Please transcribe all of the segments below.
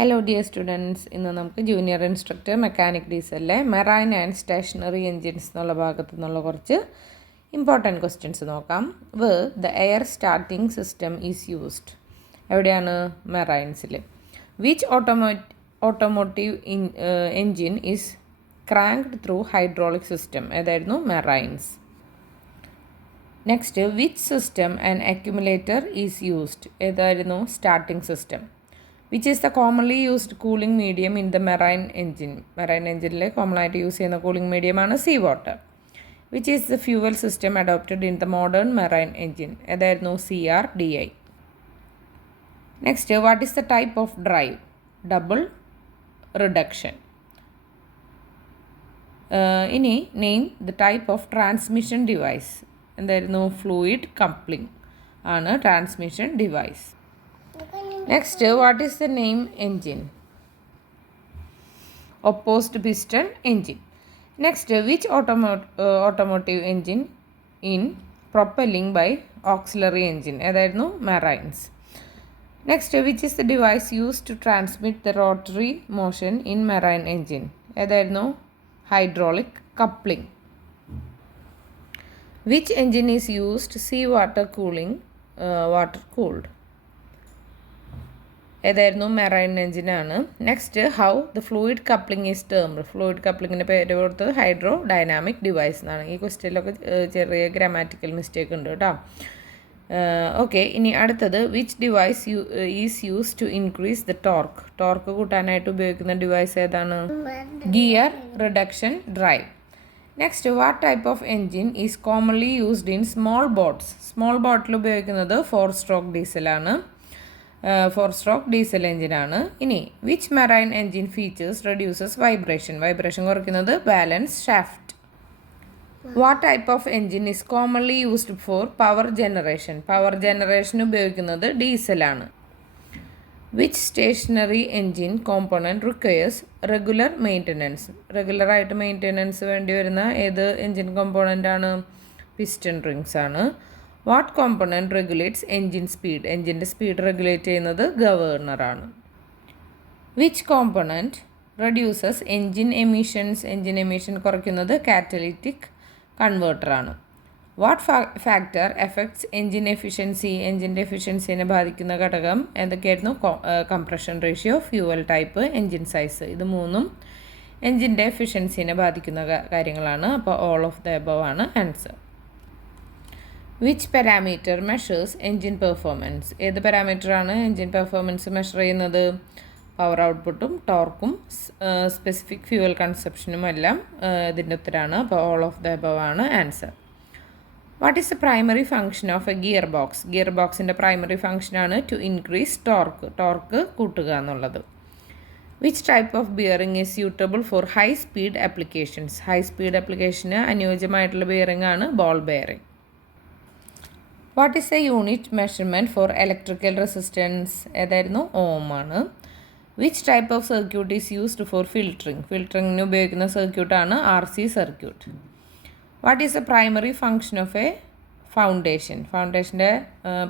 Hello dear students, ഇന്ന് നമുക്ക് junior instructor mechanic ഡീസലിലെ മെറൈൻ ആൻഡ് സ്റ്റേഷനറി എൻജിൻസ് എന്നുള്ള ഭാഗത്തു നിന്നുള്ള കുറച്ച് ഇമ്പോർട്ടൻറ്റ് ക്വസ്റ്റ്യൻസ് നോക്കാം. The air starting system is used. എവിടെയാണ്? മെറൈൻസിൽ. Which automotive engine is cranked through hydraulic system? ഏതായിരുന്നു? Marines. Next, which system and accumulator is used? ഏതായിരുന്നു? Starting system. Which is the commonly used cooling medium in the marine engine? Marine engine common ആയിട്ട് use ചെയ്യുന്ന cooling medium ആണ് sea water. Which is the fuel system adopted in the modern marine engine? ഏതായിരുന്നു? CRDI. Next, what is the type of drive? Double reduction. ഇനി name the type of transmission device. എന്തായിരുന്നു? Fluid coupling ആണ് transmission device. Next, what is the name engine? Opposed piston engine. Next, which automotive engine in propelling by auxiliary engine? ഏതായിരുന്നു? Marines. Next, which is the device used to transmit the rotary motion in marine engine? ഏതായിരുന്നു? Hydraulic coupling. Which engine is used sea water cooling? Water cooled. ഏതായിരുന്നു? Marine എഞ്ചിനാണ്. Next, how the fluid coupling is termed? Fluid കപ്ലിങ്ങിൻ്റെ പേര് കൊടുത്തത് hydro dynamic device എന്നാണ്. ഈ ക്വസ്റ്റ്യനിലൊക്കെ ചെറിയ grammatical mistake ഉണ്ട് കേട്ടോ. ഓക്കെ, ഇനി അടുത്തത്, which device is use to increase the torque? Torque കൂട്ടാനായിട്ട് ഉപയോഗിക്കുന്ന ഡിവൈസ് ഏതാണ്? Gear reduction drive. Next, what type of engine is commonly used in small boats? Small ബോട്ടിൽ ഉപയോഗിക്കുന്നത് 4 സ്ട്രോക്ക് ഡീസലാണ്. 4 സ്ട്രോക്ക് ഡീസൽ എഞ്ചിനാണ്. ഇനി which marine engine features reduces vibration? Vibration കുറയ്ക്കുന്നത് balance shaft. What type of engine is commonly used for power generation? Power generation ഉപയോഗിക്കുന്നത് ഡീസലാണ്. Which stationary engine component requires regular maintenance? റെഗുലറായിട്ട് maintenance വേണ്ടി വരുന്ന ഏത് engine component ആണ്? Piston rings ആണ്. What component regulates engine speed? എൻജിൻ്റെ speed regulate ചെയ്യുന്നത് ഗവേർണറാണ്. Which component reduces engine emissions? Engine emission കുറയ്ക്കുന്നത് കാറ്റലിറ്റിക് കൺവേർട്ടറാണ്. What factor affects engine efficiency? എൻജിൻ്റെ എഫിഷ്യൻസിനെ ബാധിക്കുന്ന ഘടകം എന്തൊക്കെയായിരുന്നു? Compression ratio, fuel type, engine size. ഇത് മൂന്നും എൻജിൻ്റെ എഫിഷ്യൻസിനെ ബാധിക്കുന്ന കാര്യങ്ങളാണ്. അപ്പോൾ ഓൾ ഓഫ് ദ എബവ് ആണ് answer. Which parameter measures engine performance? ഏത് പാരാമീറ്ററാണ് എൻജിൻ പെർഫോമൻസ് മെഷർ ചെയ്യുന്നത്? പവർ ഔട്ട്പുട്ടും ടോർക്കും സ്പെസിഫിക് ഫ്യൂവൽ കൺസപ്ഷനും എല്ലാം ഇതിൻ്റെ ഉത്തരമാണ്. അപ്പോൾ ഓൾ ഓഫ് ദ എബവ് ആണ് answer. What is the primary function of a gear box? Gear ബോക്സിൻ്റെ പ്രൈമറി ഫംഗ്ഷനാണ് ടു ഇൻക്രീസ് ടോർക്ക് കൂട്ടുക എന്നുള്ളത്. Which type of bearing is suitable for high speed applications? High speed ആപ്ലിക്കേഷന് അനുയോജ്യമായിട്ടുള്ള bearing ആണ് ball bearing. What is a unit measurement for electrical resistance? ഏതായിരുന്നു? Ohm ആണ്. Which type of circuit is used for filtering? ഫിൽറ്ററിങ്ങിന് ഉപയോഗിക്കുന്ന സർക്യൂട്ടാണ് RC circuit. What is a primary function of a foundation? ഫൗണ്ടേഷൻ്റെ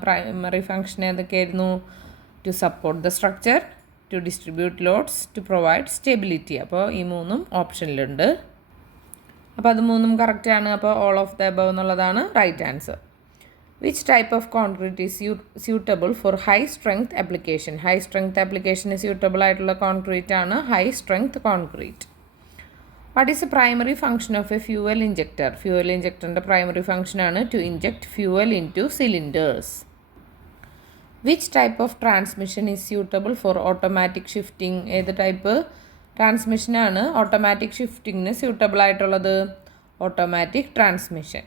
primary function ഏതൊക്കെയായിരുന്നു? To support the structure, to distribute loads, to provide stability. അപ്പോൾ ഈ മൂന്നും ഓപ്ഷനിലുണ്ട്. അപ്പോൾ അത് മൂന്നും കറക്റ്റാണ്. അപ്പോൾ ഓൾ ഓഫ് ദ എബവ് എന്നുള്ളതാണ് right answer. Which type of concrete is suitable for high strength application? High strength application suitable ആയിട്ടുള്ള കോൺക്രീറ്റ് ആണ് high strength concrete. What is the primary function of a fuel injector? Fuel injectorൻ്റെ primary function ആണ് to inject fuel into cylinders. Which type of transmission is suitable for automatic shifting? ഏത് type transmission ആണ് automatic ഷിഫ്റ്റിങ്ങിന് suitable ആയിട്ടുള്ളത്? Automatic transmission.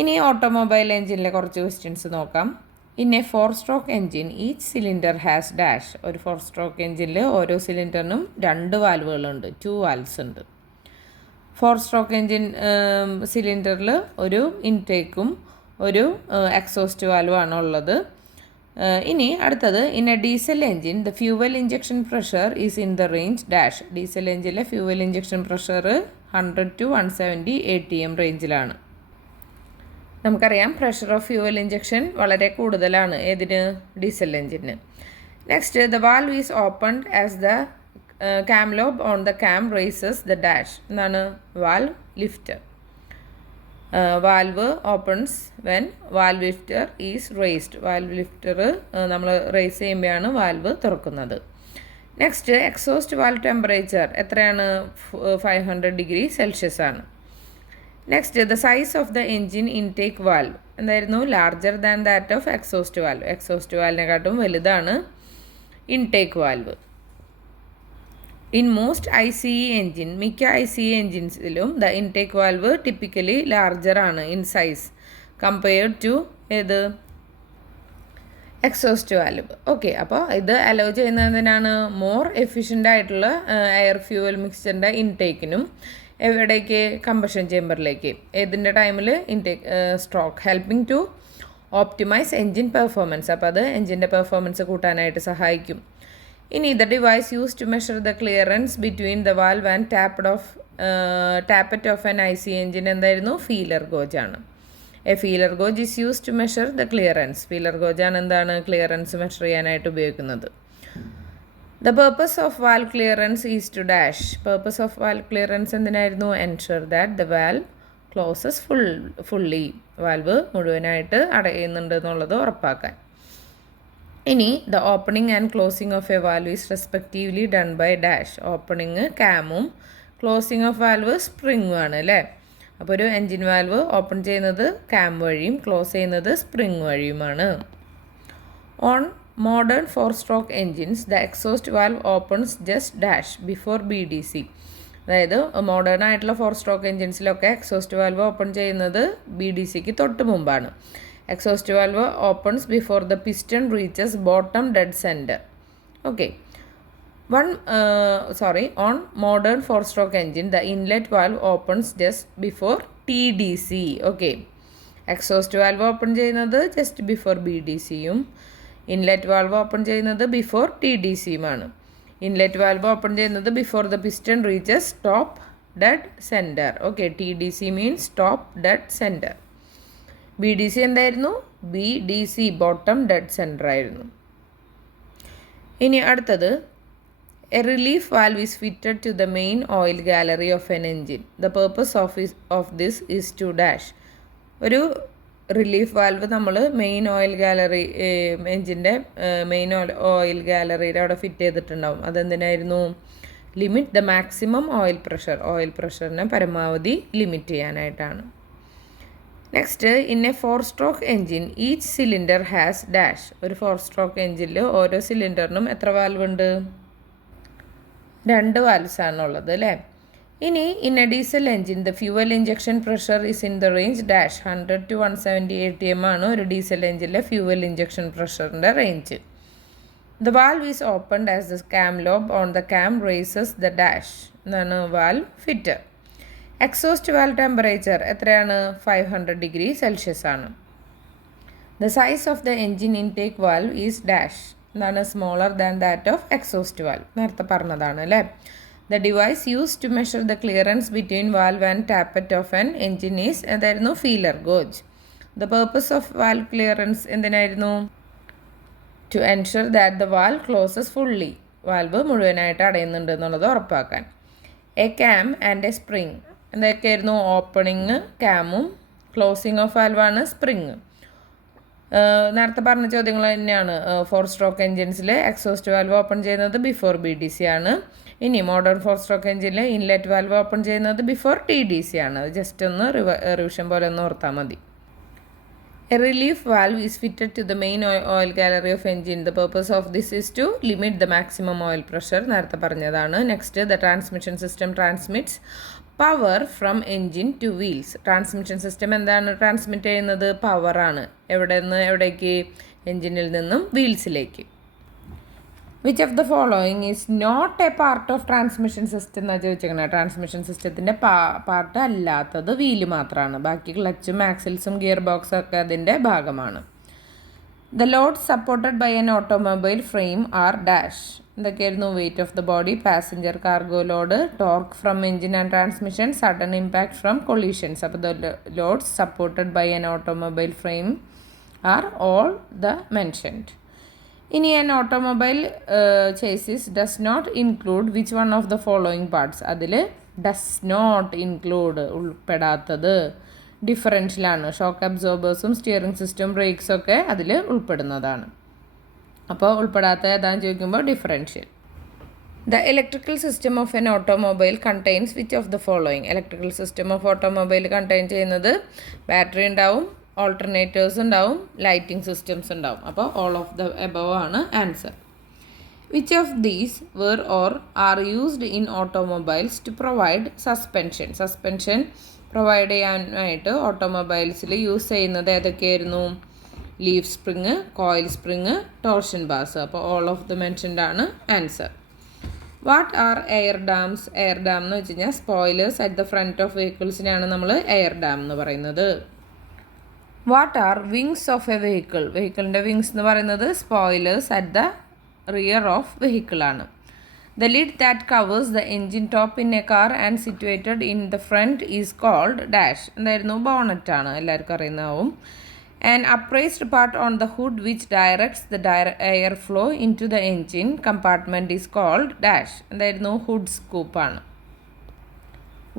ഇനി automobile എൻജിനിലെ കുറച്ച് questions നോക്കാം. In A 4 stroke engine each cylinder has dash. ഒരു 4 stroke എൻജിനിൽ ഓരോ സിലിണ്ടറിനും 2 വാൽവുകളുണ്ട്, 2 valves ഉണ്ട്. 4 stroke engine സിലിണ്ടറിൽ ഒരു ഇൻടേക്കും ഒരു എക്സോസ്റ്റ് വാൽവാണ് ഉള്ളത്. ഇനി അടുത്തത്, in a diesel engine the fuel injection pressure is in the range dash. Diesel എൻജിനിലെ fuel injection pressure 100 to 170 ATM റേഞ്ചിലാണ്. നമുക്കറിയാം പ്രഷർ ഓഫ് ഫ്യൂവൽ ഇഞ്ചക്ഷൻ വളരെ കൂടുതലാണ് ഏതിന്? Diesel എൻജിന്. Next, the valve is opened as the cam lobe on the cam raises the dash. എന്താണ് valve lifter. Valve opens when valve lifter is raised. Valve lifter നമ്മൾ raise ചെയ്യുമ്പോഴാണ് valve തുറക്കുന്നത്. Next exhaust valve temperature എത്രയാണ് 500 degree Celsius ആണ്. Next the size of the engine intake valve എന്തായിരുന്നു larger than that of exhaust valve. Exhaust വാൽവിനെക്കാട്ടും വലുതാണ് intake valve. In most ICE engine മിക്ക ICE എൻജിൻസിലും the intake valve typically larger ആണ് in size compared to ഏത് exhaust valve. Okay, അപ്പോൾ ഇത് allow ചെയ്യുന്നതിനാണ് മോർ എഫിഷ്യൻ്റ് ആയിട്ടുള്ള എയർ ഫ്യൂവൽ മിക്സ്ചറിൻ്റെ ഇൻടേക്കിനും എവിടേക്ക് കമ്പഷൻ ചേമ്പറിലേക്ക് ഏതിൻ്റെ ടൈമിൽ intake stroke helping to optimise engine performance. അപ്പോൾ അത് എൻജിൻ്റെ പെർഫോമൻസ് കൂട്ടാനായിട്ട് സഹായിക്കും. ഇനി the device use to measure the clearance between the valve and tappet of an IC engine എന്തായിരുന്നു ഫീലർ ഗോജ് ആണ്. A feeler gauge is use to measure the clearance. Feeler gauge ആണ് എന്താണ് ക്ലിയറൻസ് മെഷർ ചെയ്യാനായിട്ട് ഉപയോഗിക്കുന്നത്. The purpose of valve clearance is to dash. Purpose of valve clearance എന്തിനായിരുന്നു ensure that the valve closes fully. Valve മുഴുവനായിട്ട് അടയുന്നുണ്ട് എന്നുള്ളത് ഉറപ്പാക്കാൻ. ഇനി the opening and closing of a valve is respectively done by dash. Opening ക്യാമും closing of valve സ്പ്രിങ്ങും ആണ് അല്ലേ. അപ്പോൾ ഒരു എൻജിൻ വാൽവ് ഓപ്പൺ ചെയ്യുന്നത് ക്യാം വഴിയും ക്ലോസ് ചെയ്യുന്നത് സ്പ്രിങ് വഴിയുമാണ്. ഓൺ മോഡേൺ 4-stroke എൻജിൻസ് the exhaust valve opens just dash before BDC. അതായത് മോഡേൺ ആയിട്ടുള്ള 4-stroke എൻജിൻസിലൊക്കെ എക്സോസ്റ്റ് വാൽവ് ഓപ്പൺ ചെയ്യുന്നത് BDCക്ക് തൊട്ട് മുമ്പാണ്. Exhaust valve opens before the piston reaches bottom dead centre. Okay, on modern 4-stroke engine the inlet valve opens just before TDC. Okay, exhaust valve open ചെയ്യുന്നത് just before BDCയും inlet valve open ചെയ്യുന്നത് before TDCയുമാണ്. Inlet valve open ചെയ്യുന്നത് before the piston reaches top dead centre. Okay, TDC means top dead centre. BDC എന്തായിരുന്നു BDC bottom dead centre ആയിരുന്നു. ഇനി അടുത്തത് a relief valve is fitted to the main oil gallery of an engine. The purpose of this is to dash. ഒരു relief valve നമ്മൾ main oil gallery എൻജിൻ്റെ main oil ഗാലറിയുടെ അവിടെ fit ചെയ്തിട്ടുണ്ടാവും. അതെന്തിനായിരുന്നു limit the maximum oil pressure. Oil പ്രഷറിനെ പരമാവധി limit ചെയ്യാനായിട്ടാണ്. Next in a 4-stroke engine each cylinder has dash. ഒരു 4-stroke എൻജിനിൽ ഓരോ സിലിണ്ടറിനും എത്ര വാൽവ് ഉണ്ട് 2 വാൽവ്സ് ആണുള്ളത് അല്ലേ. ഇനി in a diesel engine the fuel injection pressure is in the range dash 100 to 170 atm ആണ് ഒരു ഡീസൽ എൻജിനിലെ ഫ്യൂവൽ ഇഞ്ചക്ഷൻ പ്രഷറിൻ്റെ range. The valve is opened as the cam lobe on the cam raises the dash എന്നാണ് valve fitter. Exhaust valve temperature എത്രയാണ് 500 degree Celsius ആണ്. The size of the engine intake valve is dash എന്താണ് smaller than that of exhaust valve. നേരത്തെ പറഞ്ഞതാണ് അല്ലേ. The device use to measure the clearance between valve and tappet of an engine is എന്തായിരുന്നു feeler gauge. The purpose of valve clearance എന്തിനായിരുന്നു to ensure that the valve closes fully. Valve മുഴുവനായിട്ട് അടയുന്നുണ്ട് എന്നുള്ളത് ഉറപ്പാക്കാൻ. A cam and a spring എന്തൊക്കെയായിരുന്നു opening ക്യാമും closing of വാൽവാണ് spring. നേരത്തെ പറഞ്ഞ ചോദ്യങ്ങൾ തന്നെയാണ്. 4-stroke എൻജിൻസിൽ എക്സോസ്റ്റ് വാൽവ് ഓപ്പൺ ചെയ്യുന്നത് ബിഫോർ BDC ആണ്. ഇനി മോഡേൺ 4-stroke എൻജിനിൽ ഇൻലെറ്റ് വാൽവ് ഓപ്പൺ ചെയ്യുന്നത് ബിഫോർ TDC ആണ്. അത് ജസ്റ്റ് ഒന്ന് റിവിഷൻ പോലെ ഒന്ന് ഓർത്താൽ മതി. A relief valve is fitted to the main oil gallery of engine. The purpose of this is to limit the maximum oil pressure. നേരത്തെ പറഞ്ഞതാണ്. Next the transmission system transmits power from engine to wheels. Transmission system എന്താണ് transmit ചെയ്യുന്നത് പവറാണ്. എവിടെ നിന്ന് എവിടേക്ക് എൻജിനിൽ നിന്നും വീൽസിലേക്ക്. Which of the following is not a part of transmission system എന്നാണ് ചോദിച്ചേക്കുന്നത്. ട്രാൻസ്മിഷൻ സിസ്റ്റത്തിൻ്റെ പാർട്ട് അല്ലാത്തത് വീല് മാത്രമാണ്. ബാക്കി ക്ലച്ചും ആക്സിൽസും ഗിയർ ബോക്സും ഒക്കെ അതിൻ്റെ ഭാഗമാണ്. The load supported by an automobile frame are dash. എന്തൊക്കെയായിരുന്നു weight of the body, passenger cargo load, torque from engine and transmission, sudden impact from collisions. അപ്പോൾ the loads supported by an automobile frame are all the mentioned. ഇനി an automobile chassis does not include which one of the following parts? അതിൽ does not include ഉൾപ്പെടാത്തത് ഡിഫറൻഷ്യലാണ്. Shock അബ്സോർബേഴ്സും steering system ബ്രേക്സും ഒക്കെ അതിൽ ഉൾപ്പെടുന്നതാണ്. അപ്പോൾ ഉൾപ്പെടാത്ത ഏതാണെന്ന് ചോദിക്കുമ്പോൾ differential. The electrical system of an automobile contains which of the following? Electrical system of automobile contain ചെയ്യുന്നത് ബാറ്ററി ഉണ്ടാവും, ഓൾട്ടർനേറ്റേഴ്സ് ഉണ്ടാവും, ലൈറ്റിംഗ് സിസ്റ്റംസ് ഉണ്ടാവും. അപ്പോൾ all of the above ആണ് answer. Which of these were or are used in automobiles to provide suspension? Suspension provide ചെയ്യാനായിട്ട് ഓട്ടോമൊബൈൽസിൽ use ചെയ്യുന്നത് ഏതൊക്കെയായിരുന്നു? Leaf spring, coil spring, torsion bars. അപ്പോൾ all of the mentioned ആണ് answer. What are air dams? Air dam എന്ന് വെച്ച് കഴിഞ്ഞാൽ spoilers at the front of വെഹിക്കിൾസിനാണ് നമ്മൾ എയർ ഡാം എന്ന് പറയുന്നത്. What are wings of a vehicle? വെഹിക്കിളിൻ്റെ വിങ്സ് എന്ന് പറയുന്നത് spoilers at the rear of വെഹിക്കിളാണ്. The lid that covers the engine top in a car and situated in the front is called dash. എന്തായിരുന്നു? ബോണറ്റാണ്, എല്ലാവർക്കും അറിയുന്നതാവും. An upraised part on the hood which directs the air flow into the engine compartment is called dash. എന്തായിരുന്നു? Hood സ്കൂപ്പാണ്.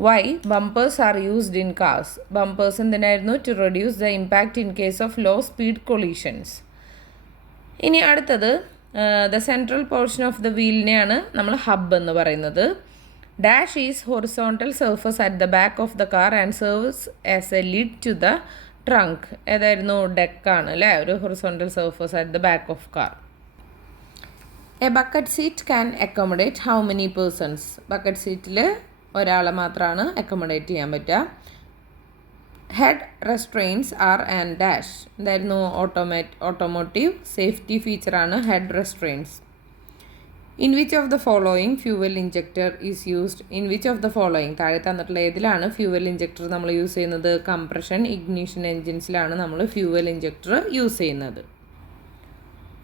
Why bumpers are used in cars? Bumpers എന്തിനായിരുന്നു? To reduce the impact in case of low speed collisions. ഇനി അടുത്തത് the central portion of the wheelനെയാണ് നമ്മൾ hub എന്ന് പറയുന്നത്. Dash is horizontal surface at the back of the car and serves as a lid to the trunk. ഏതായിരുന്നു? ഡെക്കാണ് അല്ലേ, ഒരു horizontal surface at the back of car. A bucket seat can accommodate how many persons? Bucket സീറ്റിൽ ഒരാളെ മാത്രമാണ് accommodate ചെയ്യാൻ പറ്റുക. Head restraints are and dash. എന്തായിരുന്നു? ഓട്ടോമോട്ടീവ് സേഫ്റ്റി ഫീച്ചറാണ് head restraints. In which of the following fuel injector is used? In which of the following താഴെ തന്നിട്ടുള്ള ഏതിലാണ് ഫ്യൂവൽ ഇഞ്ചക്ടർ നമ്മൾ യൂസ് ചെയ്യുന്നത്? കംപ്രഷൻ ഇഗ്നിഷൻ എൻജിൻസിലാണ് നമ്മൾ ഫ്യൂവൽ ഇഞ്ചക്ടർ യൂസ് ചെയ്യുന്നത്.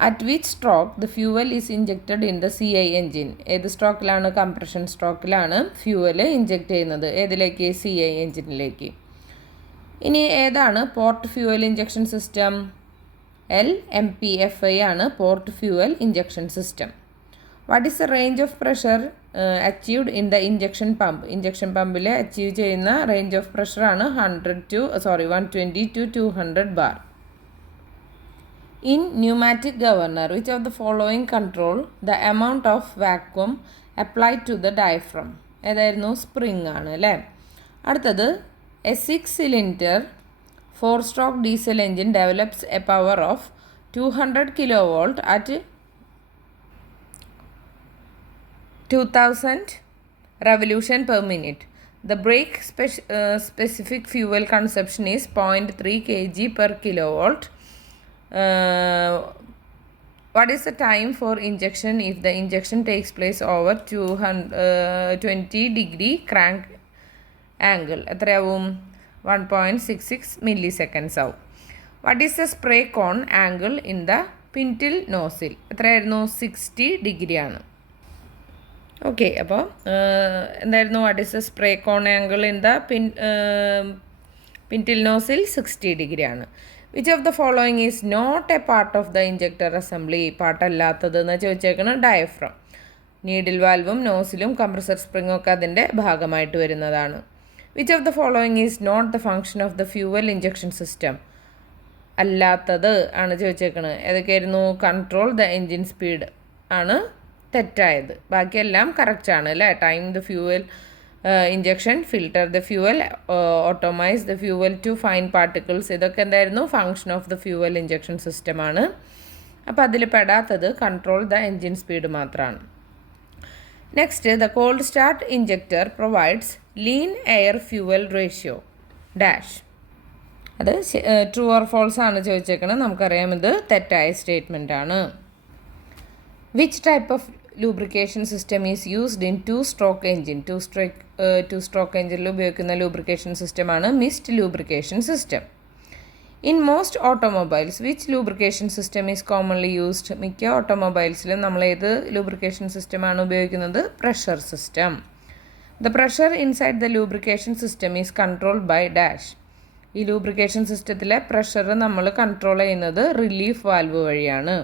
At which stroke the fuel is injected in the CI engine? ഏത് സ്ട്രോക്കിലാണ്? കംപ്രഷൻ സ്ട്രോക്കിലാണ് ഫ്യൂവൽ ഇഞ്ചക്ട് ചെയ്യുന്നത്. ഏതിലേക്ക്? CI എൻജിനിലേക്ക്. ഇനി ഏതാണ് port fuel injection system? LMPFI ആണ് port fuel injection system. What is the range of pressure achieved in the injection pump? Injection പമ്പിൽ അച്ചീവ് ചെയ്യുന്ന റേഞ്ച് ഓഫ് പ്രഷറാണ് 120 to 200 bar. In pneumatic governor which of the following control the amount of vacuum applied to the diaphragm? ഏതായിരുന്നു? Spring ആണ് അല്ലേ. അടുത്തത് a 6 cylinder 4-stroke diesel engine develops a power of 200 kilovolt at 2000 revolution per minute. The brake specific fuel consumption is 0.3 kg per kilovolt. What is the time for injection if the injection takes place over 20-degree crank angle? എത്രയാവും? 1.66 milliseconds ആവും. What is the spray cone angle in the pintle nozzle? എത്രയായിരുന്നു? 60 degree ആണ്. Okay, അപ്പോൾ എന്തായിരുന്നു? What is the spray cone angle in the pintle nozzle? 60 degree ആണ്. Which of the following is not a part of the injector assembly? പാർട്ടല്ലാത്തത് എന്ന് ചോദിച്ചേക്കണം diaphragm. Needle വാൽവും നോസിലും കംപ്രസർ സ്പ്രിങ്ങും ഒക്കെ അതിൻ്റെ ഭാഗമായിട്ട് വരുന്നതാണ്. Which of the following is not the function of the fuel injection system? അല്ലാത്തത് ആണ് ചോദിച്ചേക്കണത്. ഏതൊക്കെയായിരുന്നു? കൺട്രോൾ ദ എൻജിൻ സ്പീഡ് ആണ് തെറ്റായത്. ബാക്കിയെല്ലാം കറക്റ്റാണ് അല്ലേ. Time the fuel injection, filter the fuel, atomise the fuel to fine particles, ഇതൊക്കെ എന്തായിരുന്നു? Function of the fuel injection സിസ്റ്റമാണ്. അപ്പോൾ അതിൽ പെടാത്തത് കൺട്രോൾ ദ എൻജിൻ സ്പീഡ് മാത്രമാണ്. Next, the cold start injector provides lean air fuel ratio dash. അത് true or false ആണ് ചോദിച്ചേക്കുന്നത്. നമുക്കറിയാം ഇത് തെറ്റായ സ്റ്റേറ്റ്മെൻ്റ് ആണ്. Which type of lubrication system is used in 2-stroke engine? 2-stroke എൻജിനിൽ ഉപയോഗിക്കുന്ന ലൂബ്രിക്കേഷൻ സിസ്റ്റമാണ് mist lubrication system. In most automobiles which lubrication system is commonly used? മിക്ക ഓട്ടോമൊബൈൽസിലും നമ്മൾ ഏത് ലൂബ്രിക്കേഷൻ സിസ്റ്റമാണ് ഉപയോഗിക്കുന്നത്? Pressure system. The pressure inside the lubrication system is controlled by dash. ഈ ലൂബ്രിക്കേഷൻ സിസ്റ്റത്തിലെ പ്രഷർ നമ്മൾ കൺട്രോൾ ചെയ്യുന്നത് റിലീഫ് വാൽവ് വഴിയാണ്.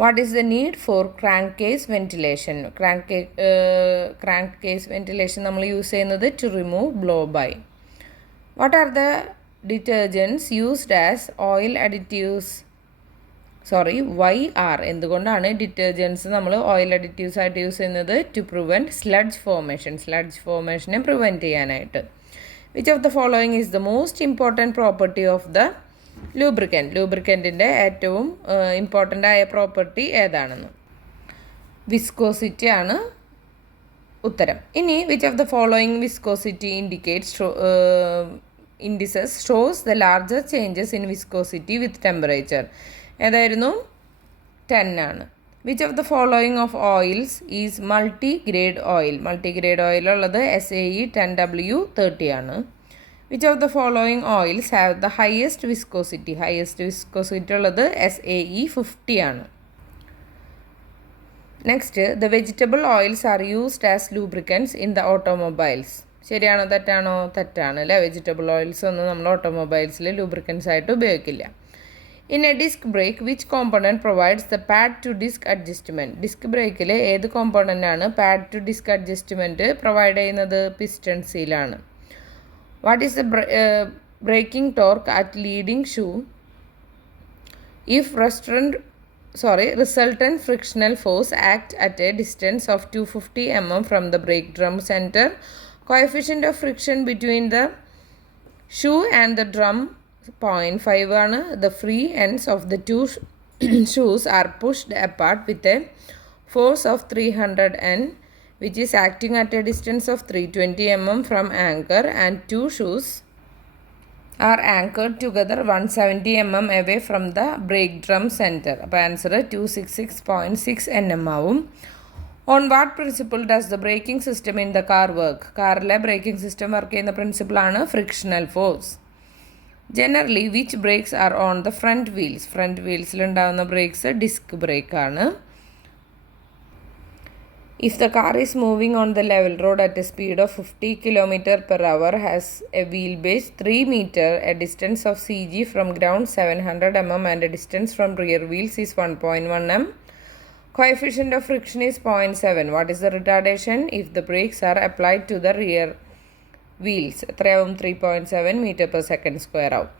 What is the need for crankcase ventilation? Crankcase ventilation നമ്മൾ യൂസ് ചെയ്യുന്നത് to remove blow by. What are the detergents used as oil additives? Why are എന്തുകൊണ്ടാണ് detergents നമ്മൾ oil additives ആയിട്ട് use ചെയ്യുന്നത്? To prevent sludge ഫോർമേഷനെ prevent ചെയ്യാനായിട്ട്. Which of the following is the most important property of the ലൂബ്രിക്കൻറ്റിൻ്റെ ഏറ്റവും important ആയ property ഏതാണെന്ന്? വിസ്കോസിറ്റി ആണ് ഉത്തരം. ഇനി which of the following viscosity indices shows the larger changes in viscosity with temperature? ഏതായിരുന്നു? 10 ആണ്. Which of the following of oils is multigrade oil ഉള്ളത് SAE 10W30 ആണ്. Which of the following oils have the highest viscosity ഉള്ളത് SAE 50 ആണ്. Next, the vegetable oils are used as lubricants in the automobiles. ശരിയാണോ തെറ്റാണോ? തെറ്റാണ് അല്ലേ. Vegetable oils ഒന്നും നമ്മൾ ഓട്ടോമൊബൈൽസിൽ ലൂബ്രിക്കൻസ് ആയിട്ട് ഉപയോഗിക്കില്ല. In a disc brake which component provides the pad to disc adjustment? Disc ബ്രേക്കിൽ ഏത് കോമ്പണൻ്റാണ് pad to disc adjustment provide ചെയ്യുന്നത്? പിസ്റ്റൺ സീലാണ്. What is the braking torque at leading shoe if resultant frictional force act at a distance of 250 mm from the brake drum center? Coefficient of friction between the shoe and the drum 0.5 ആണ്. The free ends of the two shoes are pushed apart with a force of 300 N which is acting at a distance of 320 mm from anchor, and two shoes are anchored together 170 mm away from the brake drum center. അപ്പോൾ answer 266.6 Nm ആവും. On what principle does the braking system in the car work? കാറിലെ braking system work ചെയ്യുന്ന പ്രിൻസിപ്പിളാണ് frictional force. Generally which brakes are on the front വീൽസിലുണ്ടാകുന്ന brakes disc ബ്രേക്കാണ്. If the car is moving on the level road at a speed of 50 km per hour, has a wheelbase 3 meter, a distance of CG from ground 700 mm and a distance from rear wheels is 1.1 m. Coefficient of friction is 0.7. What is the retardation if the brakes are applied to the rear wheels? 3.7 meter per second square out.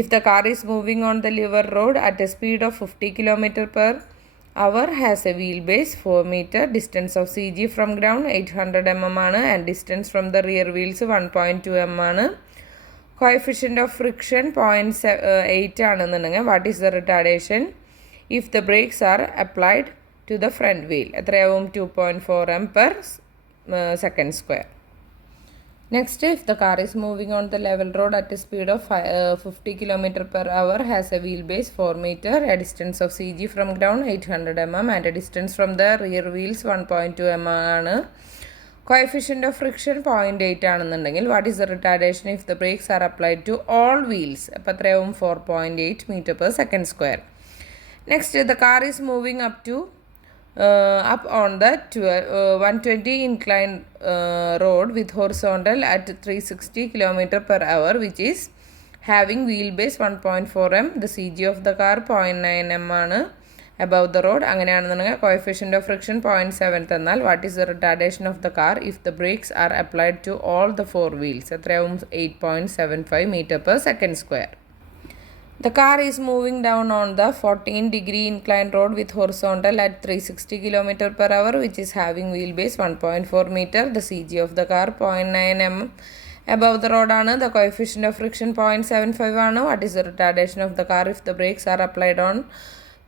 If the car is moving on the level road at a speed of 50 km per hour, has a wheelbase 4 meter, distance of CG from ground 800 mm ആണ്, and distance from the rear wheels 1.2 m ആണ്. Coefficient of friction 0.8 ആണെന്നുണ്ടെങ്കിൽ what is the retardation if the brakes are applied to the front wheel? എത്രയാവും? 2.4 m per second square. Next, if the car is moving on the level road at a speed of 50 km per hour, has a wheelbase 4 meter, a distance of CG from ground 800 mm and a distance from the rear wheels 1.2 m ആണ്. Coefficient of friction 0.8 ആണെന്നുണ്ടെങ്കിൽ what is the retardation if the brakes are applied to all wheels? അപ്പോൾ എത്രയാവും? 4.8 meter per second square. Next, the car is moving up on the 120 incline road with horizontal at 360 km per hour, which is having wheelbase 1.4 m. The CG of the car 0.9 m ആണ് above the road. അങ്ങനെയാണെന്നുണ്ടെങ്കിൽ coefficient of friction 0.7 തന്നാൽ what is the retardation of the car if the brakes are applied to all the four wheels? എത്രയാവും? 8.75 meter per second square. The car is moving down on the 14-degree incline road with horizontal at 360 km per hour, which is having wheelbase 1.4 meter. The CG of the car 0.9 m above the road ആണ്. The coefficient of friction 0.75 ആണ്. What is the retardation of the car if the brakes are applied on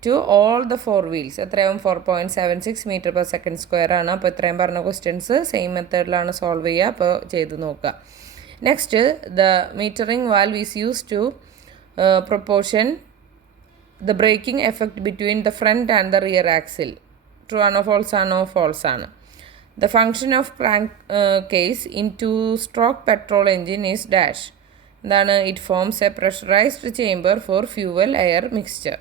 to all the four wheels? എത്രയാവും? 4.76 meter per second square ആണ്. അപ്പോൾ ഇത്രയും പറഞ്ഞ questions same മെത്തേഡിലാണ് solve ചെയ്യുക. അപ്പോൾ ചെയ്ത് നോക്കുക. Next, the metering valve is use to proportion the braking effect between the front and the rear axle. True ആണോ false ആണോ? false ആണ്. The function of crankcase in two-stroke petrol engine is dash. എന്താണ്? It forms a pressurized chamber for fuel air mixture.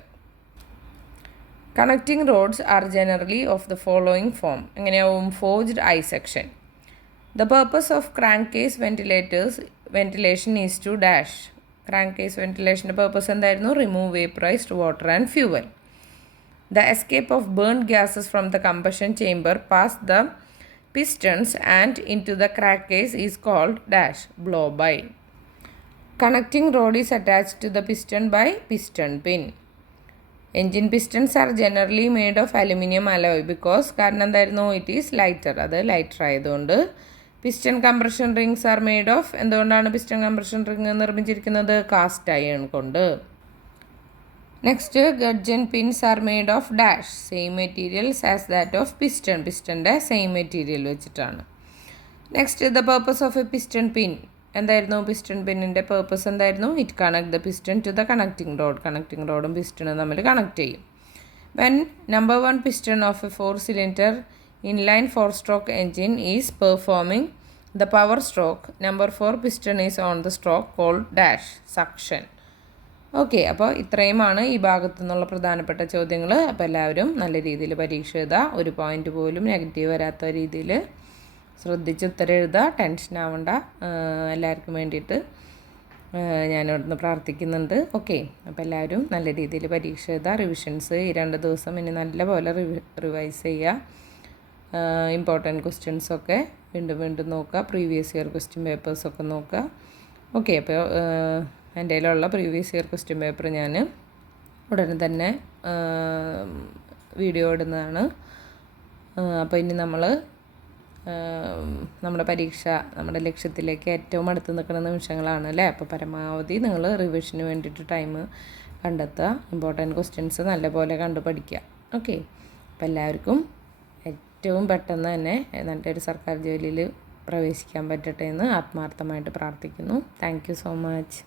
Connecting rods are generally of the following form. എങ്ങനെയാവും? forged I section. The purpose of crankcase ventilation is to dash. crankcase ventilation purpose എന്തായിരുന്നു? remove vaporized water and fuel. The escape of burnt gases from the combustion chamber past the pistons and into the crack case is called dash blow-by. Connecting rod is attached to the piston by piston pin. Engine pistons are generally made of aluminum alloy because കാരണം എന്തായിരുന്നു it is lighter. അത് lighter ആയതുകൊണ്ട്. Piston compression rings are made of എന്തുകൊണ്ടാണ് piston compression ring നിർമ്മിച്ചിരിക്കുന്നത്? Cast iron കൊണ്ട്. Next gudgeon pins are made of dash same materials as that of piston. പിസ്റ്റൻ്റെ same material വെച്ചിട്ടാണ്. Next the purpose of a piston pin എന്തായിരുന്നു? Piston പിന്നിൻ്റെ purpose എന്തായിരുന്നു? It connect the piston to the connecting rod. Connecting റോഡും പിസ്റ്റണും തമ്മിൽ connect ചെയ്യും. When number 1 piston of a 4-cylinder inline 4-stroke engine is performing the power stroke, number 4 piston is on the stroke called dash suction. Okay, അപ്പോൾ ഇത്രയുമാണ് ഈ ഭാഗത്തു നിന്നുള്ള പ്രധാനപ്പെട്ട ചോദ്യങ്ങൾ. അപ്പോൾ എല്ലാവരും നല്ല രീതിയിൽ പരീക്ഷ എഴുതുക. ഒരു പോയിൻ്റ് പോലും നെഗറ്റീവ് വരാത്ത രീതിയിൽ ശ്രദ്ധിച്ച് ഉത്തരം എഴുതുക. ടെൻഷൻ ആവണ്ട. എല്ലാവർക്കും വേണ്ടിയിട്ട് ഞാനിവിടുന്ന് പ്രാർത്ഥിക്കുന്നുണ്ട്. ഓക്കെ, അപ്പോൾ എല്ലാവരും നല്ല രീതിയിൽ പരീക്ഷ എഴുതുക. റിവിഷൻസ് ഈ 2 ദിവസം ഇനി നല്ലപോലെ റിവൈസ് ചെയ്യുക. ഇമ്പോർട്ടൻറ്റ് ക്വസ്റ്റ്യൻസൊക്കെ വീണ്ടും നോക്കുക. പ്രീവിയസ് ഇയർ ക്വസ്റ്റ്യൻ പേപ്പേഴ്സൊക്കെ നോക്കുക. ഓക്കെ, അപ്പോൾ എൻ്റെ കയ്യിലുള്ള പ്രീവിയസ് ഇയർ ക്വസ്റ്റ്യൻ പേപ്പർ ഞാൻ ഉടനെ തന്നെ വീഡിയോ ഇടുന്നതാണ്. അപ്പോൾ ഇനി നമ്മൾ നമ്മുടെ പരീക്ഷ നമ്മുടെ ലക്ഷ്യത്തിലേക്ക് ഏറ്റവും അടുത്ത് നിൽക്കുന്ന നിമിഷങ്ങളാണ് അല്ലേ. അപ്പോൾ പരമാവധി നിങ്ങൾ റിവിഷന് വേണ്ടിയിട്ട് ടൈം കണ്ടെത്തുക. ഇമ്പോർട്ടൻറ്റ് ക്വസ്റ്റ്യൻസ് നല്ലപോലെ കണ്ടു പഠിക്കുക. ഓക്കെ, അപ്പോൾ എല്ലാവർക്കും ഏറ്റവും പെട്ടെന്ന് തന്നെ നല്ലൊരു സർക്കാർ ജോലിയിൽ പ്രവേശിക്കാൻ പറ്റട്ടെ എന്ന് ആത്മാർത്ഥമായിട്ട് പ്രാർത്ഥിക്കുന്നു. Thank you so much.